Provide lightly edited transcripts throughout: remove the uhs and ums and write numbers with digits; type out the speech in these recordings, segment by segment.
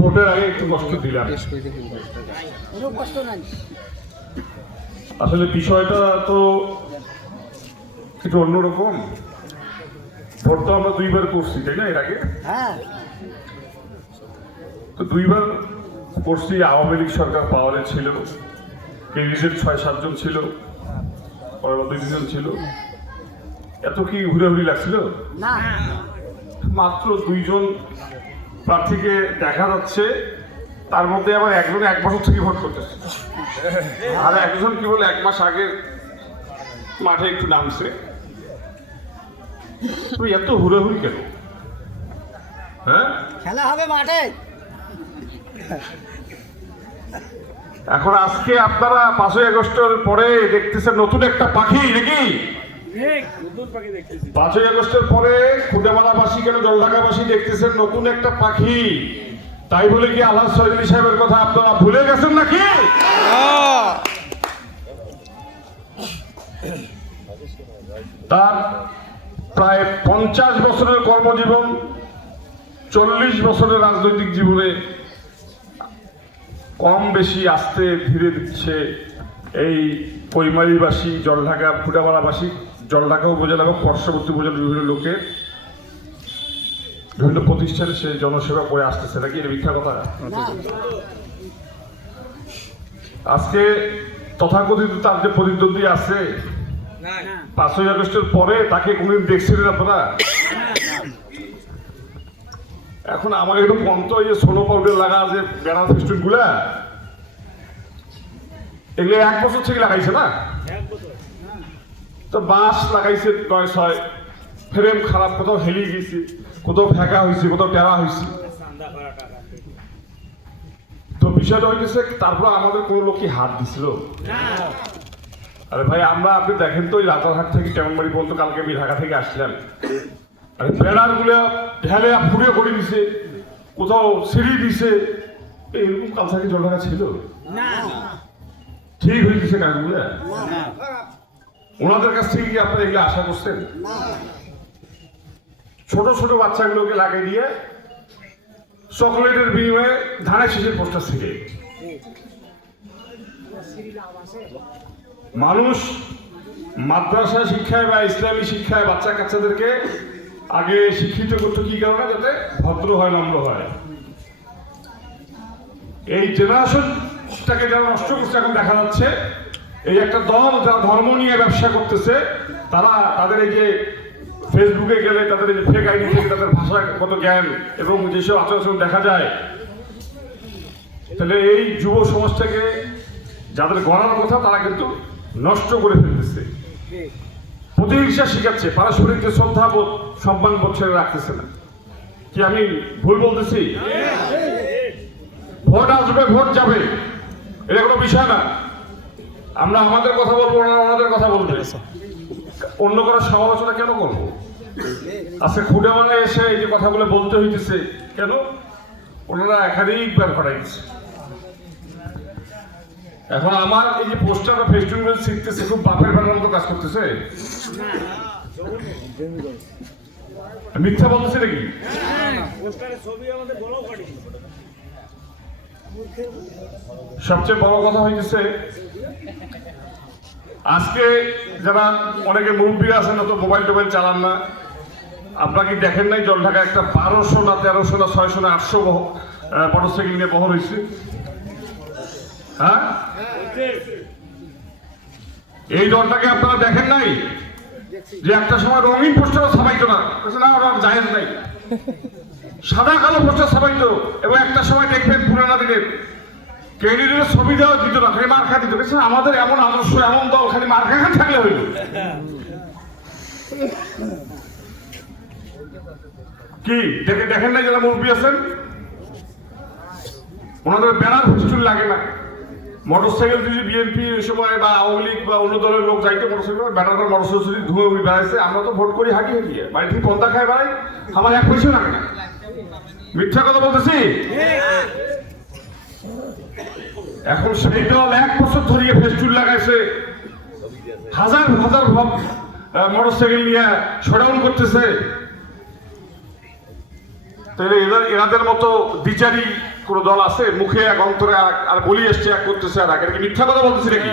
ভোটের আগে একটু কষ্ট দিলাম। আসলে বিষয়টা তো একটু অন্যরকম। ভোট তো আমরা দুইবার করছি, তাই না? এর আগে তো দুইবার করছি। আওয়ামী লীগ সরকার পাওয়ারে ছিল, কেন্দ্রের 6-7 জন ছিল, পরে 2 জন ছিল। এত কি হুড়াহুড়ি লাগছিল? মাত্র 2 জন প্রার্থীকে দেখা যাচ্ছে, তার মধ্যে আবার একজন 1 বছর থেকে ভোট করতেছে, আর একজন কি বলে 1 মাস আগে মাঠে একটু নামছে। তুই এত হুড়াহুড়ি কেন? হ্যাঁ, খেলা হবে মাঠে। এখন আজকে আপনারা 5ই আগস্টের পরে দেখতেছেন নতুন একটা পাখি নাকি? 5ই আগস্টের পরে খুদেমালাবাসী কেন জলঢাকাবাসী দেখতেছেন নতুন একটা পাখি। তাই বলে কি আলহাজ শহীদ আলী সাহেবের কথা আপনারা ভুলে গেছেন নাকি? তার প্রায় 50 বছরের কর্মজীবন, 40 বছরের রাজনৈতিক জীবনে কম বেশি আস্তে ধীরে দিচ্ছে এই কৈমারিবাসী, জলঢাকা, খুদামালাবাসী, জলঢাকা উপজেলা এবং পার্শ্ববর্তী উপজেলার বিভিন্ন লোকের বিভিন্ন প্রতিষ্ঠানে সে জনসেবা করে আসতেছে নাকি? এটা মিথ্যা কথা। আজকে তথাকথিত তার যে প্রতিদ্বন্দ্বী আছে 5ই আগস্টের পরে, তাকে কোনদিন দেখছিলেন আপনারা? এখন আমার একটু পন্ত যে সোনো পাউডার লাগা যে ব্যানার ফেস্টুন গুলা, এগুলো 1 বছর থেকে লাগাইছে না? তো বাঁশ লাগাইছে 9-6, ফ্রেম খারাপ, কোথাও হেলিয়ে গেছে, কোথাও ফেঁকা হয়েছে, কোথাও টেরা হয়েছে। তো বিষয়টা হয়েছে, তারপর আমাদের কোনো লোক কি হাত দিছিল? আরে ভাই, আপনি দেখেন তো, ওই রাজারহাট থেকে টেমনবাড়ি পর্যন্ত কালকে আমি ঢাকা থেকে আসলাম, আরে ব্যানার গুলো ঢেলে ফুড়িয়ে করে দিছে, কোথাও সিঁড়ি দিছে। এরকম কাল থেকে জলঢাকা ছিল? ঠিক হয়ে দিছে কাজগুলো? ওনাদের কাছ থেকে কি আপনারা এগুলো আশা করছেন? ছোট ছোট বাচ্চাগুলোকে লাগিয়ে দিয়ে চকলেটের বিনিময়ে ধানের শীষের পোস্টার ছিঁড়ে মানুষ মাদ্রাসা শিক্ষায় বা ইসলামী শিক্ষায় বাচ্চা কাচ্চাদেরকে আগে শিক্ষিত করতে কি কারণে? যাতে ভদ্র হয়, নম্র হয়। এই জেনারেশনটাকে যারা নষ্ট করছে, এখন দেখা যাচ্ছে এই একটা দল যারা ধর্ম নিয়ে ব্যবসা করতেছে, তারা তাদের এই যে ফেসবুকে গেলে তাদের এই যে ফেক আইডি থেকে তাদের ভাষাগত জ্ঞান এবং যেসব আচরণ দেখা যায়, তাহলে এই যুব সমাজটাকে যাদের গড়ার কথা তারা কিন্তু নষ্ট করে ফেলতেছে, প্রতিহিংসা শিখাচ্ছে, পারস্পরিক যে শ্রদ্ধাবোধ, সম্মান বোধ ছেড়ে রাখতেছে না। কি আমি ভুল বলতেছি? ভোট আসবে, ভোট যাবে, এটা কোনো বিষয় না। আমরা আমাদের কথা বলবো, ওনাদের কথা বলবে, অন্য কোনো সমালোচনা কেন করবো? আজকে খুদামালা এসে এই যে কথাগুলো বলতে হইতেছে কেন? ওনারা একাধিকবার ঘটাইছে। এখন আমার এই যে পোস্টার বা ফেস্টুন শিখতেছে, খুব বাপের বেলার মতো কাজ করতেছে। মিথ্যা বলতেছে নাকি? সবচেয়ে বড় কথা হইতেছে, আজকে যারা অনেকে মুরব্বী আছেন, তো মোবাইল টোবাইল চালান না, আপনারা কি দেখেন নাই জলঢাকা একটা 1200 না 1300 না 600 না 800 মোটরসাইকেল নিয়ে বহর হয়েছে? হ্যাঁ, এই দলটাকে আপনারা দেখেন নাই যে একটা সময় রঙিন পোস্টারও ছাপাইতো না? না, ওরা জায়েজ নাই, সাদা কালো পোস্টার ছাপাইতো। এবং একটা সময় দেখবেন পুরানা দিনের ক্যান্ডিডেটের ছবি দেওয়া দিত না, খালি মার্কা দিত। আমাদের এমন আদর্শ, এমন দল, খালি মার্কা খান থাকলে হইল। কি দেখেন নাই যারা মুরব্বী আছেন, ওনাদের ব্যানার ফেস্টুন লাগে না। মোটরসাইকেল যদি বিএনপি এই সময় বা আওয়ামী লীগ বা অন্য দলের লোক যাইতো, মোটরসাইকেল ব্যানার মোটরসাইকেল ধুয়ে উড়ে বেড়াইছে, আমরা তো ভোট করি হাঁটিয়ে হাঁটিয়ে, বাড়ি থেকে পন্থা খায় বেড়াই, আমার 1 পয়সা লাগে না। মিথ্যা কথা বলতেছি? এখন সেই দল 1 বছর ধরিয়ে ফেস্টুন লাগাইছে, হাজার হাজার মোটরসাইকেল নিয়ে শোডাউন করতেছে। তাহলে এনাদের মতো দ্বিচারী কোন দল আছে? মুখে এক অন্তরে আর বলি এসছে, এক করতেছে আর এক। মিথ্যা কথা বলতেছি নাকি?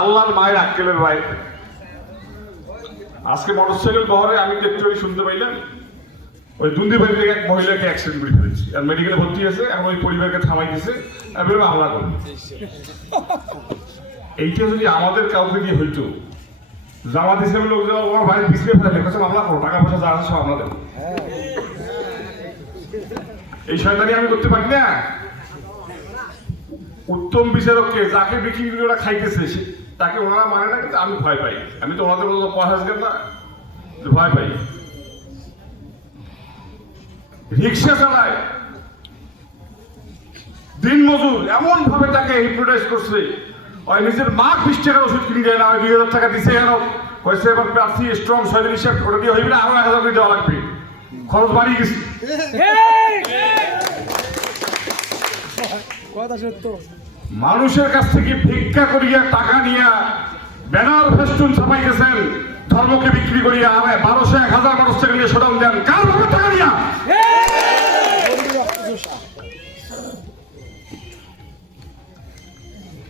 আল্লাহর মায়ের আক্কেলের ভাই, আজকে মোটরসাইকেল বহরে আমি একটু শুনতে পাইলাম ওই দুন্দি বাড়ি থেকে এক মহিলাকে অ্যাক্সিডেন্ট করে ফেলেছি, আর মেডিকেলে ভর্তি আছে। এখন ওই পরিবারকে থামাই দিয়েছে, আমি হামলা করি। এইটা যদি আমাদের কাউকে দিয়ে হইতো, জামাত ইসলামের লোক আমার ভাই পিছিয়ে ফেলে কাছে মামলা করো, টাকা পয়সা যা আছে সব আমরা দেবো। এই শয়তানি আমি করতে পারি না। উত্তম বিচারককে যাকে বিক্রি করে ওরা খাইতেছে তাকে ওনারা মানে না, কিন্তু আমি ভয় পাই। আমি তো ওনাদের মতো পয়সা না, ভয় পাই। রিক্সা চালায়, দিন মজুর, এমন ভাবে তাকে হিপনোটাইজ করছে, ওই নিজের মা 20 টাকার ওষুধ কিনে দেয় না, ওই 2000 টাকা দিছে কেন কয়েছে এবার প্রার্থী স্ট্রং সরকারি হিসাব ওটা দিয়ে হইবে না, আরো 1000 করে দেওয়া লাগবে, খরচ বাড়িয়ে গেছে। মানুষের কাছ থেকে ভিক্ষা করিয়া টাকা নিয়ে ব্যানার ফেস্টুন ছাপাইতেছেন, ধর্মকে বিক্রি করিয়া 1200 1000 মানুষ টাকা নিয়ে শোডাউন দেন, কার ভাবে টাকা নিয়া?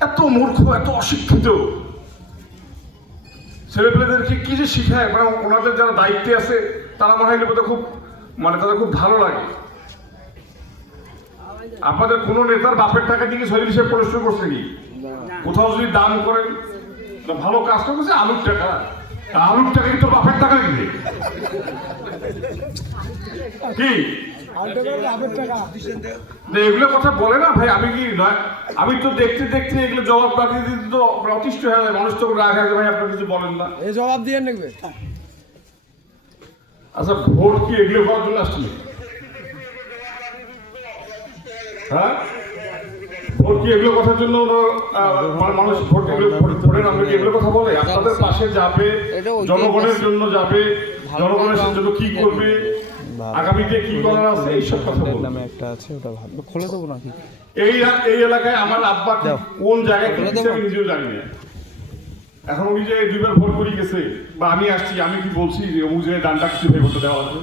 এত মূর্খ, এত অশিক্ষিত ছেলেপেলেদেরকে কি যে শিখায়, মানে ওনাদের যারা দায়িত্বে আছে তারা মনে হয় খুব তাদের খুব ভালো লাগে। আপনাদের কোন নেতার বাপের টাকা দিয়ে সহিল হিসেবে পরিশ্রম করছে কি? কোথাও যদি দান করেন, ভালো কাজ করছে, আলুর টাকা কিন্তু বাপের টাকা দিবে কি? এগুলো কথা বলে না ভাই। আমি কি নয়, আমি তো দেখতে দেখতে এগুলো জবাব বাকি দিতে তো অতিষ্ঠ হয়ে যায়, মানুষ তো রাগ আছে। ভাই আপনার কিছু বলেন না, এই জবাব দিয়ে নেবে। আচ্ছা, ভোট কি এগুলো করার জন্য আসছিল? হ্যাঁ, ভোট কি এগুলো কথার জন্য মানুষ ভোট ভোটের নামে এগুলো কথা বলে? আপনাদের পাশে যাবে, জনগণের জন্য যাবে, জনগণের জন্য কি করবে, আগামীতে কি করার আছে, এইসব কথা বলবে। একটা আছে, ওটা ভালো খুলে দেবো নাকি? এই এলাকায় আমার আব্বা কোন জায়গায় কিনেছে আমি নিজেও জানি না। এখন উনি যে 2 বার ভোট করে গেছে, বা আমি আসছি, আমি কি বলছি যে অমুক জায়গায় দানটা কিছু ভেবে করতে দেওয়া হবে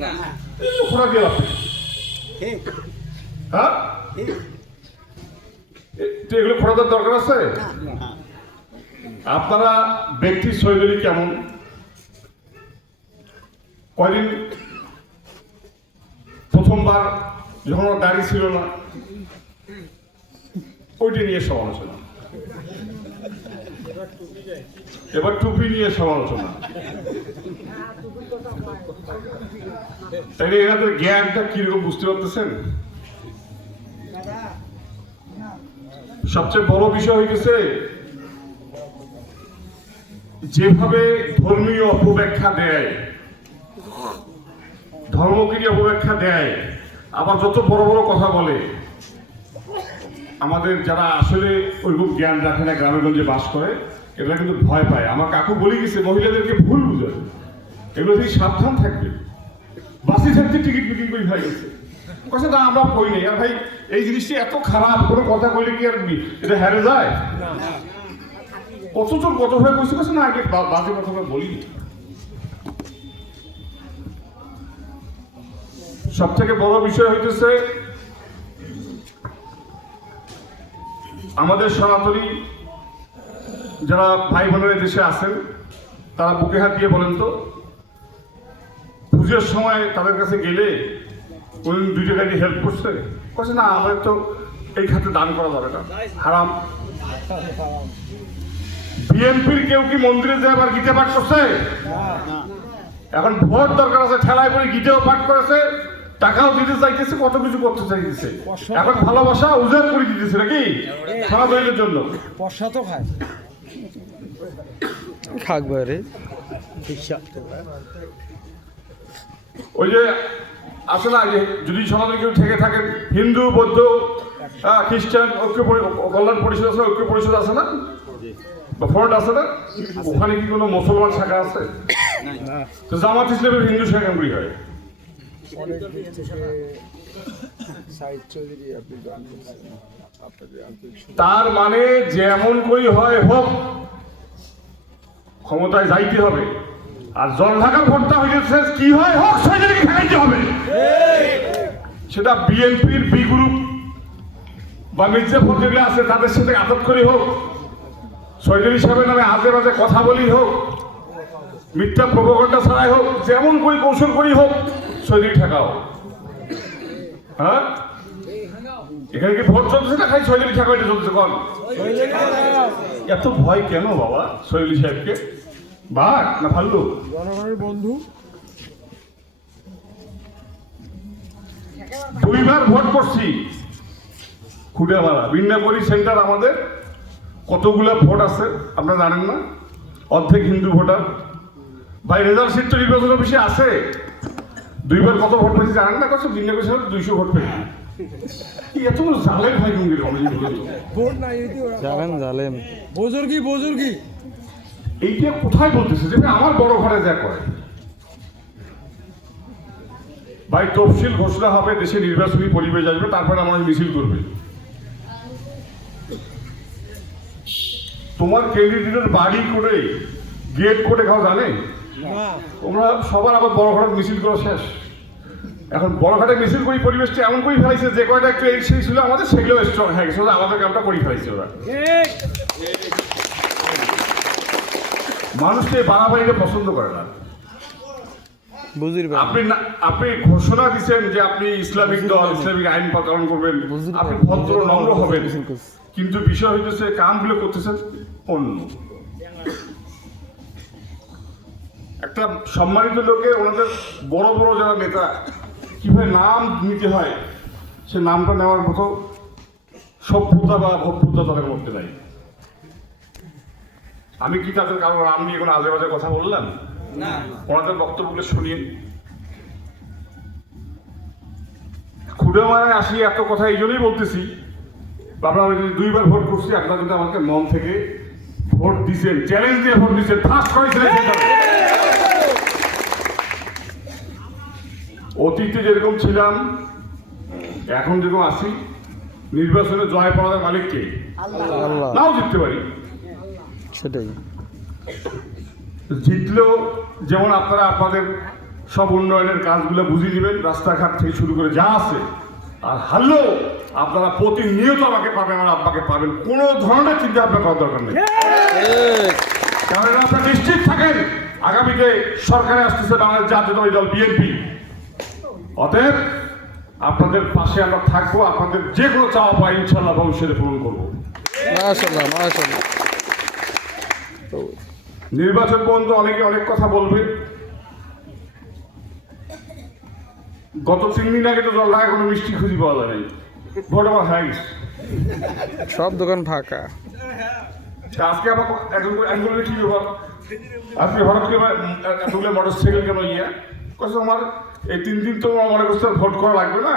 না, খোলা দিয়ে আছে। হ্যাঁ, এগুলো খোলার দরকার আছে? আপনারা ব্যক্তি শৈলী কেমন? কয়দিন প্রথমবার যখন ওর দাড়ি ছিল না, ওইটা নিয়ে সমালোচনা, এবার টুপি নিয়ে সমালোচনা। তাইলে এনাদের জ্ঞানটা কিরকম বুঝতে পারতেছেন? সবচেয়ে বড় বিষয় হইতেছে যেভাবে ধর্মীয় অপব্যাখ্যা দেয়, ধর্মকে নিয়ে অপব্যাখ্যা দেয়, আবার যত বড় বড় কথা বলে, আমাদের যারা আসলে ওইরকম জ্ঞান রাখে না, গ্রামেগঞ্জে বাস করে, এগুলা কিন্তু ভয় পায়। আমার কাকু বলে গেছে মহিলাদেরকে ভুল বুঝায়, এগুলো থেকে সাবধান থাকবে। বাসি থাকতে টিকিট বিক্রি করে হয়ে গেছে, কথা না আমরা কই নেই। আর ভাই এই জিনিসটা এত খারাপ, কোনো কথা কইলে কি আর এটা হেরে যায়? অথচ কত হয়ে বসে গেছে না, আগে বাজে কথা বলিনি। সব থেকে বড় বিষয় হইতেছে আমাদের সনাতনী যারা ভাই বোনেরা দেশে আছেন, তারা বুকে হাত দিয়ে বলেন তো, পুজোর সময় তাদের কাছে গেলে ওই 2 টাকা দিয়ে হেল্প করছে? বলছে না, আমাদের তো এই খাতে দান করা যাবে না, হারাম। বিএনপির কেউ কি মন্দিরে যায় আবার গীতা পাঠ করছে? এখন ভোট দরকার আছে, ঠেলায় পরে গীতাও পাঠ করেছে, টাকাও দিতে চাইতেছে, কত কিছু করতে চাইতেছে। এখন ভালোবাসা উজাড় করে দিতেছে নাকি সনাতনীদের জন্য? পয়সা তো খায়, খাকবে রে। ওই যে আছে না, যে যদি সনাতনী কেউ থেকে থাকেন, হিন্দু, বৌদ্ধ, খ্রিস্টান কল্যাণ পরিষদ আছে, ঐক্য পরিষদ আছে না, বা ফ্রন্ট আছে না, ওখানে কি কোনো মুসলমান শাখা আছে? তো জামাত ইসলামের হিন্দু শাখা গুলি হয়। তার মানে যেমন করি হয় হোক, ক্ষমতায় যাইতে হবে। আর জল ঢাকা ভোটটা হয়েছে কি হয় হোক সেটাকে খেলাইতে হবে। সেটা বিএনপির বি গ্রুপ বা মির্জাফর যেগুলো আছে তাদের সাথে আঘাত করে হোক, শহীদুল সাহেবের নামে আজে বাজে কথা বলি হোক, মিথ্যা প্রোপাগান্ডা ছাড়াই হোক, যেমন করে কৌশল করি হোক শহীদুল ঠেকাও। হ্যাঁ, এখানে কি ভোট চলছে না খালি শহীদুল ঠেকাও এটা চলছে? কন এত ভয় কেন বাবা শহীদুল সাহেবকে? বাঘ না ভাল্লুক? জনগণের বন্ধু। দুইবার ভোট করছি খুঁটিয়ামারা বিন্যাপুরি সেন্টার। আমাদের কতগুলা ভোট আছে আপনারা জানেন না? অর্ধেক হিন্দু ভোটার। ভাই রেজাল্ট শিট তো নির্বাচন অফিসে আছে। দুইবার কত ভোট পেয়েছি জানেন না? কত বিন্যাপুরি সেন্টার 200 ভোট পেয়েছি। এত বড় জালেম ভাই কোন ভোট নাই এটি ওরা জালেম জালেম বুজুর্গি এইটা কোথায় বলতেছে যে আমার বড় ঘরে যা করে। ভাই তফসিল ঘোষণা হবে, দেশে নির্বাচনী পরিবেশ আসবে, তারপরে আমাদের মিছিল করবে। তোমার ক্যান্ডিডেটের বাড়ি করে গেট করে খাও জানে? তোমরা সবার আবার বড় ঘাটে মিছিল করা শেষ। এখন বড় ঘাটে মিছিল করি পরিবেশটা এমন করে ফেলাইছে যে কয়টা একটু এই সেই ছিল আমাদের সেগুলো স্ট্রং হয়ে গেছে, আমাদের কামটা করে ফেলাইছে ওরা। মানুষকে বাড়াবাড়িটা পছন্দ করে না। বুঝির আপনি ঘোষণা দিচ্ছেন যে আপনি ইসলামিক দল, ইসলামিক আইন পালন করবেন, আপনি ভদ্র নম্র হবেন, কিন্তু বিষয় হইতেছে কামগুলো করতেছেন অন্য একটা সম্মানিত লোকে। ওনাদের বড় বড় যারা নেতা কিভাবে নাম নিতে হয় সে নামটা নেওয়ার মতো সভ্যতা বা ভব্যতা তাদের মধ্যে নাই। আমি কি তাদের কারণ নাম নিয়ে কোনো আজে বাজে কথা বললাম না? ওনাদের বক্তব্যগুলো শুনিয়ে খুঁড়েমারায় আসি এত কথা এই জন্যই বলতেছি। আপনারা যদি দুইবার ভোট করছি, আপনারা কিন্তু আমাকে মন থেকে ভোট দিচ্ছেন, চ্যালেঞ্জ দিয়ে ভোট দিচ্ছেন, ফার্স্ট করেছিলেন। অতীতে যেরকম ছিলাম এখন যেরকম আছি, নির্বাচনে জয় পাওয়ার মালিক কে? আল্লাহ। নাও জিততে পারি, সেটাই জিতলেও যেমন আপনারা আপনাদের সব উন্নয়নের কাজগুলো বুঝিয়ে নেবেন, রাস্তাঘাট থেকে শুরু করে যা আছে। আর হারলেও আপনারা প্রতিনিয়ত আমাকে পাবেন, আমার আব্বাকে পাবেন, কোনো ধরনের চিন্তা আপনার করার দরকার নেই। কারণ আপনারা নিশ্চিত থাকেন আগামীতে সরকারে আসতেছে বাংলাদেশ জাতীয়তাবাদী দল বিএনপি। অতএব আপনাদের পাশে আমরা থাকবো, আপনাদের যে কোনো চাওয়া পাই ইনশাল্লাহ ভবিষ্যতে পূরণ করবো। মাশাআল্লাহ মাশাআল্লাহ। নির্বাচন পর্যন্ত অনেকে অনেক কথা বলবে। গত 3 দিন আগে তো জলঢাকায় কোনো মিষ্টি খুঁজে পাওয়া যায় নাই, ভোট আমার হয়ে গেছে, সব দোকান ফাঁকা। আজকে আমার একজন কি ব্যাপার, আজকে হঠাৎ করে এতগুলো মোটর সাইকেল কেন ইয়ে কষ্ট আমার এই 3 দিন তো মনে করছে ভোট করা লাগবে না।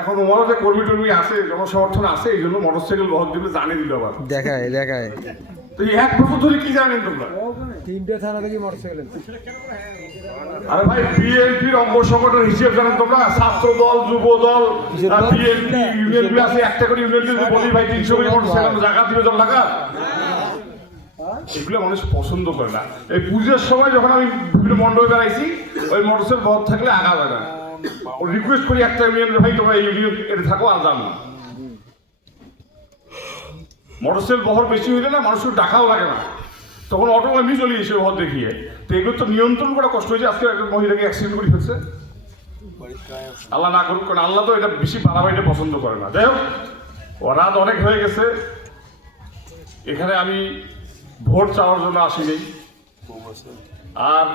এখন ওমারও যে কর্মী টর্মী আছে, জনসমর্থন আছে, এই জন্য মোটর সাইকেল বহুত দিলে জানিয়ে দিল আবার। দেখায় তো এই 1 বছর ধরে কি জানেন তোমরা? 3টে থানা থেকে মোটরসাইকেল। আরে ভাই বিএনপির অঙ্গ সংগঠনের হিসেব জানেন তোমরা? ছাত্র দল, যুব দল, বিএনপি ইউনিয়ন আছে, একটা করে ইউনিয়ন যদি বলি ভাই 300 করে মোটরসাইকেল জায়গা দিবে জন লাগা। এগুলো মানুষ পছন্দ করে না। এই পুজোর সময় যখন আমি বিভিন্ন মণ্ডপে বেড়াইছি, ওই মোটরসাইকেল বহুত থাকলে আগা যায় না, রিকোয়েস্ট করি একটা ইউনিয়নের ভাই তোমরা ইউনিয়ন এটা থাকো আর যান না। মোটরসাইকেল বহর বেশি হইলে না মানুষের ডাকাও লাগে না, তখন অটো এমনি চলে এসে বহর দেখিয়ে। তো এগুলো তো নিয়ন্ত্রণ করা কষ্ট হয়েছে। আজকে একজন মহিলাকে অ্যাক্সিডেন্ট করে ফেলছে, আল্লাহ না করুক, কারণ আল্লাহ তো এটা বেশি বাড়াবাড়িটা পছন্দ করে না। যাই হোক, ও রাত অনেক হয়ে গেছে। এখানে আমি ভোট চাওয়ার জন্য আসিনি। আর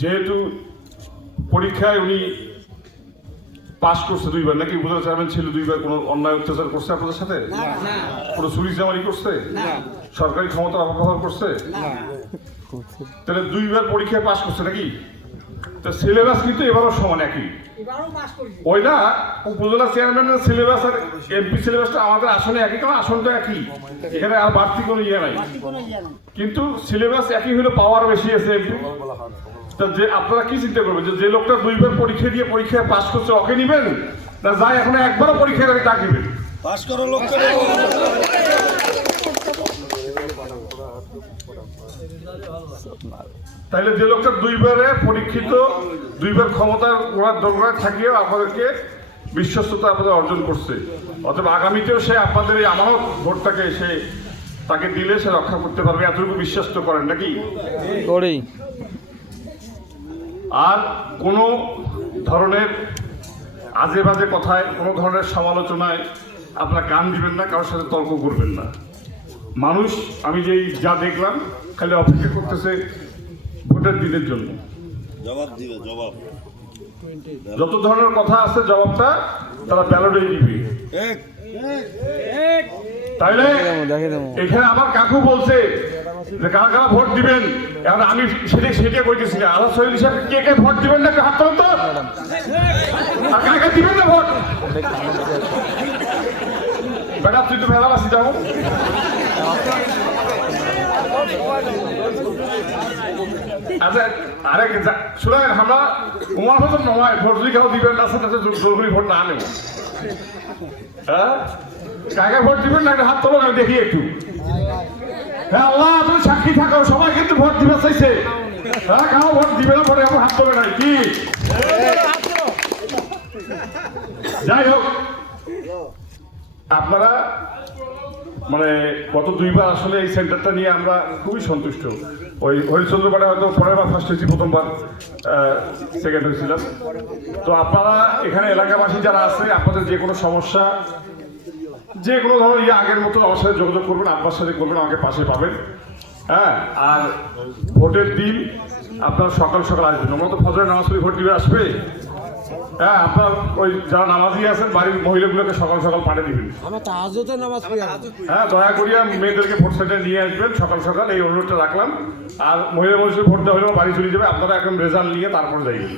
যেহেতু পরীক্ষায় উনি পাশ করছে 2বার, নাকি উপজেলা চেয়ারম্যান ছিল 2বার, কোনো অন্যায় অত্যাচার করছে আপনাদের সাথে? কোনো চুরি চামারি করছে? সরকারি ক্ষমতা অপব্যবহার করছে? তাহলে 2বার পরীক্ষায় পাশ করছে নাকি? তো সিলেবাস কিন্তু এবারও সমান একই। ওই না উপজেলা চেয়ারম্যানের সিলেবাস আর এমপি সিলেবাসটা আমাদের আসনে একই, কারণ আসনটা একই, এখানে আর বাড়তি কোনো ইয়ে নাই, কিন্তু সিলেবাস একই হলে পাওয়ার বেশি আছে এমপি। তা যে আপনারা কি চিন্তা করবেন যে লোকটা 2বার পরীক্ষা দিয়ে পরীক্ষায় পাস করছে ওকে নিবেন, না যাই এখন একবারও পরীক্ষা করে ডাক দিবেন? তাইলে যে লোকটা দুইবারে পরীক্ষিত, দুইবার ক্ষমতার ওনার দরকার থাকিয়েও আপনাদেরকে বিশ্বস্ততা আপনাদের অর্জন করছে, অথবা আগামীতেও সে আপনাদের এই আমানত ভোটটাকে সে তাকে দিলে সে রক্ষা করতে পারবে, এতটুকু বিশ্বাস তো করেন নাকি? করি। আর কোনো ধরনের আজে বাজে কথায়, কোনো ধরনের সমালোচনায় আপনারা কান দিবেন না, কারোর সাথে তর্ক করবেন না। মানুষ আমি যেই যা দেখলাম খালি অপেক্ষা করতেছে ভোটের দিনের জন্য। জবাব দিবে, জবাব। যত ধরনের কথা আছে জবাবটা তারা ব্যালটে দিবে। তাইলে দেখে দেবো। এখানে আমার কাকু বলছে যে কারা কারা ভোট দিবেন, এখন আমি সেটা কইতেছি না। আল্লাহ শহীদ হিসাবে কে কে ভোট দিবেন না একটু হাত তোলেন তো। আর কাকে দিবেন না ভোট? বেটা তুই তো ভেজাল আসি যাবো। আচ্ছা আরেক শুনেন, আমরা উমার ভোট নয়, ভোট যদি কেউ দিবেন না সাথে জরুরি ভোট না নেব। হ্যাঁ, কাকে ভোট দিবেন না একটা হাত তোলো, আমি দেখি একটু। হ্যাঁ আল্লাহ তুমি সাক্ষী থাকো, সবাই কিন্তু ভোট দিবে চাইছে। হ্যাঁ কাউ ভোট দিবে না, পরে আমার হাত তোলে নাই কি? যাই হোক, আপনারা মানে গত দুইবার আসলে এই সেন্টারটা নিয়ে আমরা খুবই সন্তুষ্ট। ওই হরিশ্চন্দ্রপাড়ে হয়তো পরের বার ফার্স্ট হয়েছি, প্রথমবার সেকেন্ড হয়েছিলাম। তো আপনারা এখানে এলাকাবাসী যারা আছে, আপনাদের যে কোনো সমস্যা, যে কোনো ধরনের আগের মতো আমার সাথে যোগাযোগ করবেন, আপনার সাথে করবেন, আমাকে পাশে পাবেন। হ্যাঁ, আর ভোটের দিন আপনারা সকাল সকাল আসবেন। আমরা তো ফজরের নামাজ পড়ে ভোট দিবে আসবে। হ্যাঁ, আপনার ওই যারা নামাজি আছেন বাড়ির মহিলাগুলোকে সকাল সকাল পাঠিয়ে দিবেন। আমার তাহাজ্জুদের নামাজ পড়ি। হ্যাঁ, দয়া করিয়া মেয়েদেরকে ভোট সেন্টারে নিয়ে আসবেন সকাল সকাল, এই অনুরোধটা রাখলাম। আর মহিলা মানুষের ভোট দেওয়া হলেও বাড়ি চলে যাবে, আপনারা এখন রেজাল্ট নিয়ে তারপর যাইবেন।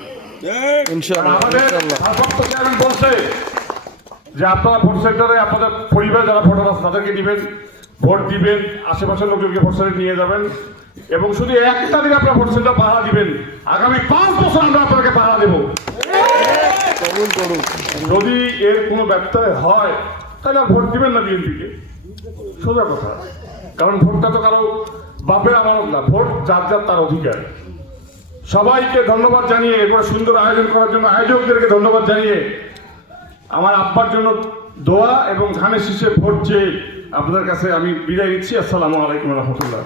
ইনশাআল্লাহ, আমাদের ইনশাআল্লাহ। ভারপ্রাপ্ত চেয়ারম্যান বলছে যে আপনারা ভোট সেন্টারে আপনাদের পরিবার যারা ভোটার আছে তাদেরকে দিবেন, ভোট দিবেন, আশেপাশের লোকজনকে ভোট সেন্টারে নিয়ে যাবেন, এবং শুধু একটা দিন আপনারা ভোট সেন্টার পাহারা দিবেন। আগামী 5 বছর আমরা আপনাকে পাহারা দেবো। কবুল করুক। যদি এর কোনো ব্যত্যয় হয় তাহলে আর ভোট দিবেন না বিএনপিকে, সোজা কথা। কারণ ভোটটা তো কারো বাপের আমানত না, ভোট যার যার তার অধিকার। সবাইকে ধন্যবাদ জানিয়ে, এরপরে সুন্দর আয়োজন করার জন্য আয়োজকদেরকে ধন্যবাদ জানিয়ে, আমার আব্বার জন্য দোয়া এবং ধানের শীষে ভোট চেয়ে আপনাদের কাছে আমি বিদায় নিচ্ছি। আসসালামু আলাইকুম রহমতুল্লাহ।